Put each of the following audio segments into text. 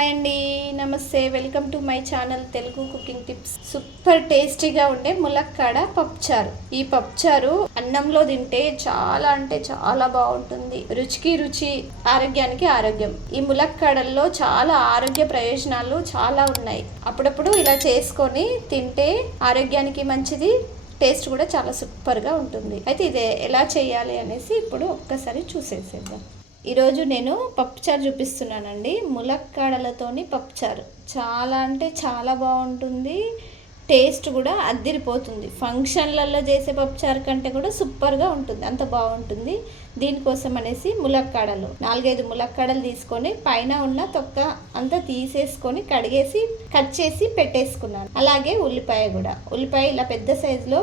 Hi అండి నమస్తే. Welcome to my channel Telugu cooking tips. Super టేస్టీగా ఉండే ములక్కాడ పప్పుచారు. ఈ పప్పుచారు అన్నంలో తింటే చాలా అంటే చాలా బాగుంటుంది. రుచికి రుచి ఆరోగ్యానికి ఆరోగ్యం. ఈ ములక్కాడల్లో చాలా ఆరోగ్య ప్రయోజనాలు చాలా ఉన్నాయి. అప్పుడప్పుడు ఇలా చేసుకొని తింటే ఆరోగ్యానికి మంచిది టేస్ట్ కూడా చాలా సూపర్గా ఉంటుంది. అయితే ఇది ఎలా చేయాలి అనేసి ఇప్పుడు ఒక్కసారి చూసేసేద్దాం. ఈరోజు నేను పప్పుచారు చూపిస్తున్నానండి. ములక్కాడలతోని పప్పుచారు. చాలా అంటే చాలా బాగుంటుంది. టేస్ట్ కూడా అద్దిరిపోతుంది. ఫంక్షన్లలో చేసే పప్పుచారు కంటే కూడా సూపర్గా ఉంటుంది. అంత బాగుంటుంది. దీనికోసం అనేసి ములక్కాడలు నాలుగైదు ములక్కాడలు తీసుకొని పైన ఉన్న తొక్క అంతా తీసేసుకొని కడిగేసి కట్ చేసి పెట్టేసుకున్నాను. అలాగే ఉల్లిపాయ కూడా. ఉల్లిపాయ ఇలా పెద్ద సైజులో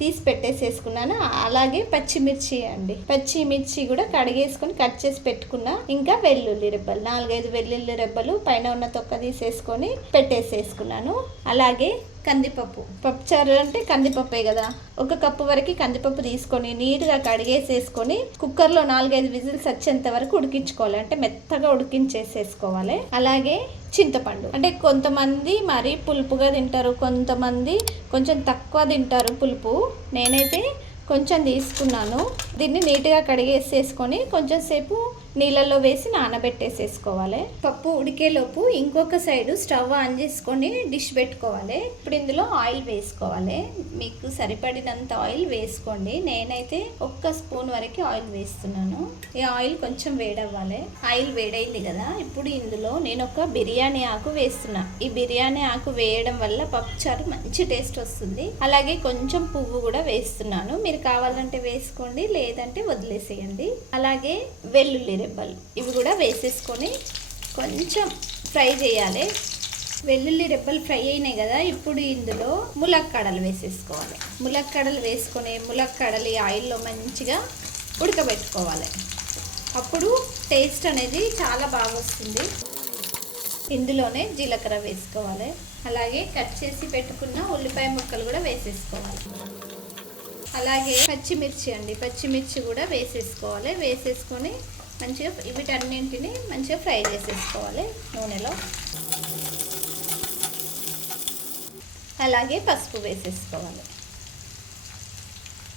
తీసి పెట్టేసేసుకున్నాను. అలాగే పచ్చిమిర్చి అండి. పచ్చిమిర్చి కూడా కడిగేసుకొని కట్ చేసి పెట్టుకున్నా ఇంకా వెల్లుల్లి రెబ్బలు నాలుగైదు వెల్లుల్లి రెబ్బలు పైన ఉన్న తొక్క తీసేసుకొని పెట్టేసేసుకున్నాను. అలాగే కందిపప్పు. పప్పుచారు అంటే కందిపప్పే కదా. ఒక కప్పు వరకు కందిపప్పు తీసుకొని నీట్గా కడిగేసేసుకొని కుక్కర్లో నాలుగైదు విజిల్స్ వచ్చేంత వరకు ఉడికించుకోవాలి. అంటే మెత్తగా ఉడికించేసేసుకోవాలి. అలాగే చింతపండు. అంటే కొంతమంది మరీ పులుపుగా తింటారు. కొంతమంది కొంచెం తక్కువ తింటారు పులుపు. నేనైతే కొంచెం తీసుకున్నాను. దీన్ని నీట్గా కడిగేసేసుకొని కొంచెం సేపు నీళ్ళల్లో వేసి నానబెట్టేసేసుకోవాలి. పప్పు ఉడికేలోపు ఇంకొక సైడు స్టవ్ ఆన్ చేసుకొని డిష్ పెట్టుకోవాలి. ఇప్పుడు ఇందులో ఆయిల్ వేసుకోవాలి. మీకు సరిపడినంత ఆయిల్ వేసుకోండి. నేనైతే ఒక్క స్పూన్ వరకు ఆయిల్ వేస్తున్నాను. ఈ ఆయిల్ కొంచెం వేడవ్వాలి. ఆయిల్ వేడైంది కదా ఇప్పుడు ఇందులో నేను ఒక బిర్యానీ ఆకు వేస్తున్నా. ఈ బిర్యానీ ఆకు వేయడం వల్ల పప్పుచారు మంచి టేస్ట్ వస్తుంది. అలాగే కొంచెం పువ్వు కూడా వేస్తున్నాను. మీరు కావాలంటే వేసుకోండి లేదంటే వదిలేసేయండి. అలాగే వెల్లుల్లి రెబ్బలు ఇవి కూడా వేసేసుకొని కొంచెం ఫ్రై చేయాలి. వెల్లుల్లి రెబ్బలు ఫ్రై అయినాయి కదా ఇప్పుడు ఇందులో ములక్కాడలు వేసేసుకోవాలి. ములక్కడలు వేసుకొని ములక్కడలు ఆయిల్లో మంచిగా ఉడకబెట్టుకోవాలి. అప్పుడు టేస్ట్ అనేది చాలా బాగా వస్తుంది. ఇందులోనే జీలకర్ర వేసుకోవాలి. అలాగే కట్ చేసి పెట్టుకున్న ఉల్లిపాయ ముక్కలు కూడా వేసేసుకోవాలి. అలాగే పచ్చిమిర్చి అండి. పచ్చిమిర్చి కూడా వేసేసుకోవాలి. వేసేసుకొని మంచిగా వీటన్నింటిని మంచిగా ఫ్రై చేసేసుకోవాలి నూనెలో. అలాగే పసుపు వేసేసుకోవాలి.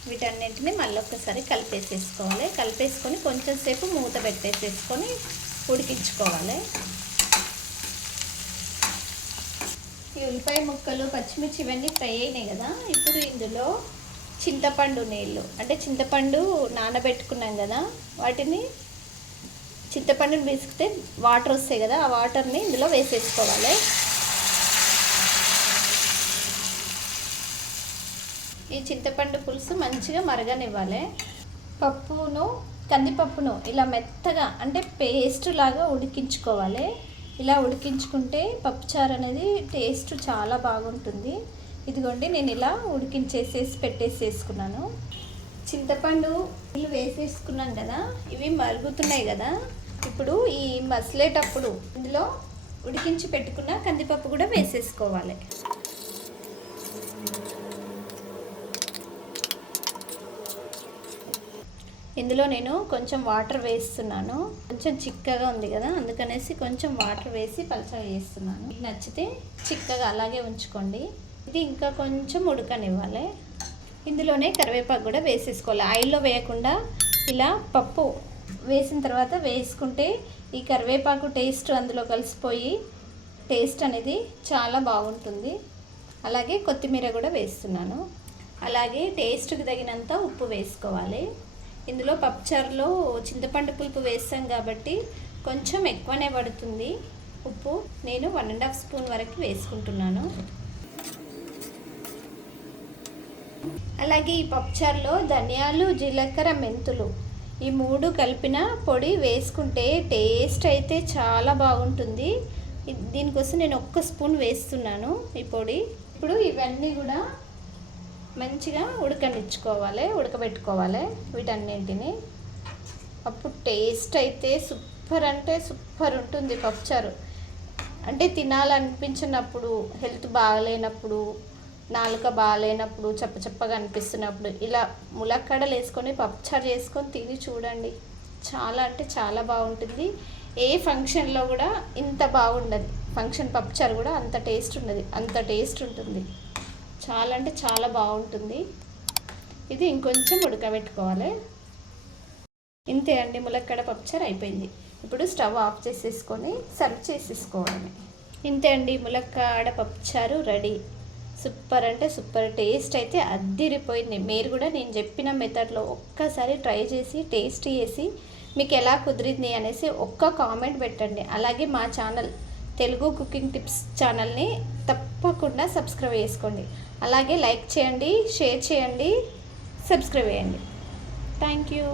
వీటన్నింటిని మళ్ళీ ఒక్కసారి కలిపేసేసుకోవాలి. కలిపేసుకొని కొంచెం సేపు మూత పెట్టేసేసుకొని ఉడికించుకోవాలి. ఈ ఉల్లిపాయ ముక్కలు పచ్చిమిర్చి ఇవన్నీ ఫ్రై అయినాయి కదా. ఇప్పుడు ఇందులో చింతపండు నీళ్ళు. అంటే చింతపండు నానబెట్టుకున్నాం కదా వాటిని చింతపండుని పిసికితే వాటర్ వస్తాయి కదా ఆ వాటర్ని ఇందులో వేసేసుకోవాలి. ఈ చింతపండు పులుసు మంచిగా మరగనివ్వాలి. పప్పును కందిపప్పును ఇలా మెత్తగా అంటే పేస్ట్ లాగా ఉడికించుకోవాలి. ఇలా ఉడికించుకుంటే పప్పుచారు అనేది టేస్ట్ చాలా బాగుంటుంది. ఇదిగోండి నేను ఇలా ఉడికించేసేసి పెట్టేసేసుకున్నాను. చింతపండు నీళ్ళు వేసేసుకున్నాం కదా ఇవి మరుగుతున్నాయి కదా. ఇప్పుడు ఈ మసిలేటప్పుడు ఇందులో ఉడికించి పెట్టుకున్న కందిపప్పు కూడా వేసేసుకోవాలి. ఇందులో నేను కొంచెం వాటర్ వేస్తున్నాను. కొంచెం చిక్కగా ఉంది కదా అందుకనేసి కొంచెం వాటర్ వేసి పలచగా వేస్తున్నాను. నచ్చితే చిక్కగా అలాగే ఉంచుకోండి. ఇది ఇంకా కొంచెం ఉడకనివ్వాలి. ఇందులోనే కరివేపాకు కూడా వేసేసుకోవాలి. ఆయిల్లో వేయకుండా ఇలా పప్పు వేసిన తర్వాత వేసుకుంటే ఈ కరివేపాకు టేస్ట్ అందులో కలిసిపోయి టేస్ట్ అనేది చాలా బాగుంటుంది. అలాగే కొత్తిమీర కూడా వేస్తున్నాను. అలాగే టేస్ట్కి తగినంత ఉప్పు వేసుకోవాలి. ఇందులో పప్పుచారులో చింతపండు పులుపు వేస్తాం కాబట్టి కొంచెం ఎక్కువనే పడుతుంది. ఉప్పు నేను వన్ అండ్ హాఫ్ స్పూన్ వరకు వేసుకుంటున్నాను. అలాగే ఈ పప్పుచారులో ధనియాలు జీలకర్ర మెంతులు. ఈ మూడు కలిపిన పొడి వేసుకుంటే టేస్ట్ అయితే చాలా బాగుంటుంది. దీనికోసం నేను ఒక్క స్పూన్ వేస్తున్నాను ఈ పొడి. ఇప్పుడు ఇవన్నీ కూడా మంచిగా ఉడకనిచ్చుకోవాలి ఉడకబెట్టుకోవాలి వీటన్నింటిని. అప్పుడు టేస్ట్ అయితే సూపర్ అంటే సూపర్ ఉంటుంది పప్పుచారు. అంటే తినాలనిపించినప్పుడు హెల్త్ బాగలేనప్పుడు నాలుక బాగాలేనప్పుడు చప్ప చప్పగా అనిపిస్తున్నప్పుడు ఇలా ములక్కడలు వేసుకొని పప్పుచారు చేసుకొని తిని చూడండి. చాలా అంటే చాలా బాగుంటుంది. ఏ ఫంక్షన్లో కూడా ఇంత బాగుండదు. ఫంక్షన్ పప్పుచారు కూడా అంత టేస్ట్ ఉండదు. అంత టేస్ట్ ఉంటుంది. చాలా అంటే చాలా బాగుంటుంది. ఇది ఇంకొంచెం ఉడకబెట్టుకోవాలి. ఇంతే అండి ములక్కడ పప్పుచారు అయిపోయింది. ఇప్పుడు స్టవ్ ఆఫ్ చేసేసుకొని సర్వ్ చేసేసుకోవడమే. ఇంతే అండి ములక్కాడ పప్పుచారు రెడీ. సూపర్ అంటే సూపర్. టేస్ట్ అయితే అద్దిరిపోయింది. మీరు కూడా నేను చెప్పిన మెథడ్లో ఒక్కసారి ట్రై చేసి టేస్ట్ చేసి మీకు ఎలా కుదిరింది అనేసి ఒక్క కామెంట్ పెట్టండి. అలాగే మా ఛానల్ తెలుగు కుకింగ్ టిప్స్ ఛానల్ని తప్పకుండా సబ్స్క్రైబ్ చేసుకోండి. అలాగే లైక్ చేయండి షేర్ చేయండి సబ్స్క్రైబ్ చేయండి. Thank you.